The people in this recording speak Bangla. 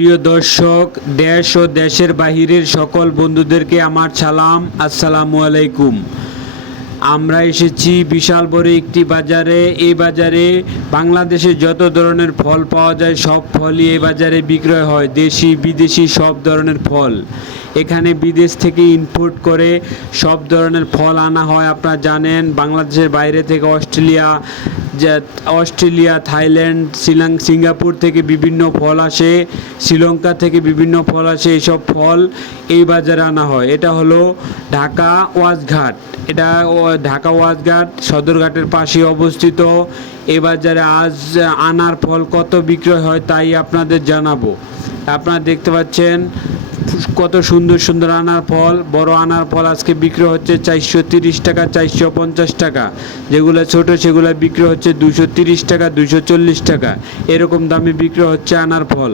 প্রিয় দর্শক, দেশ ও দেশের বাহিরের সকল বন্ধুদেরকে আমার সালাম, আসসালামু আলাইকুম। আমরা এসেছি বিশাল বড় একটি বাজারে। এই বাজারে বাংলাদেশে যত ধরনের ফল পাওয়া যায়, সব ফলই এই বাজারে বিক্রয় হয়। দেশি, বিদেশি সব ধরনের ফল। এখানে বিদেশ থেকে ইনপুট করে সব ধরনের ফল আনা হয়, আপনারা জানেন। বাংলাদেশের বাইরে থেকে অস্ট্রেলিয়া যে অস্ট্রেলিয়া, থাইল্যান্ড শ্রীলং সিঙ্গাপুর থেকে বিভিন্ন ফল আসে, শ্রীলঙ্কা থেকে বিভিন্ন ফল আসে এইসব ফল এই বাজারে আনা হয়। এটা হলো ঢাকা ওয়াজঘাট এটা ঢাকা ওয়াজঘাট সদরঘাটের পাশে অবস্থিত। এই বাজারে আজ আনার ফল কত বিক্রয় হয় তাই আপনাদের জানাব। আপনারা দেখতে পাচ্ছেন কত সুন্দর সুন্দর আনার ফল, বড় আনার ফল আজকে বিক্রি হচ্ছে চারশো তিরিশ টাকা, চারশো পঞ্চাশ টাকা। যেগুলো ছোট সেগুলো বিক্রি হচ্ছে দুশো তিরিশ টাকা, দুশো চল্লিশ টাকা। এরকম দামে বিক্রি হচ্ছে আনার ফল।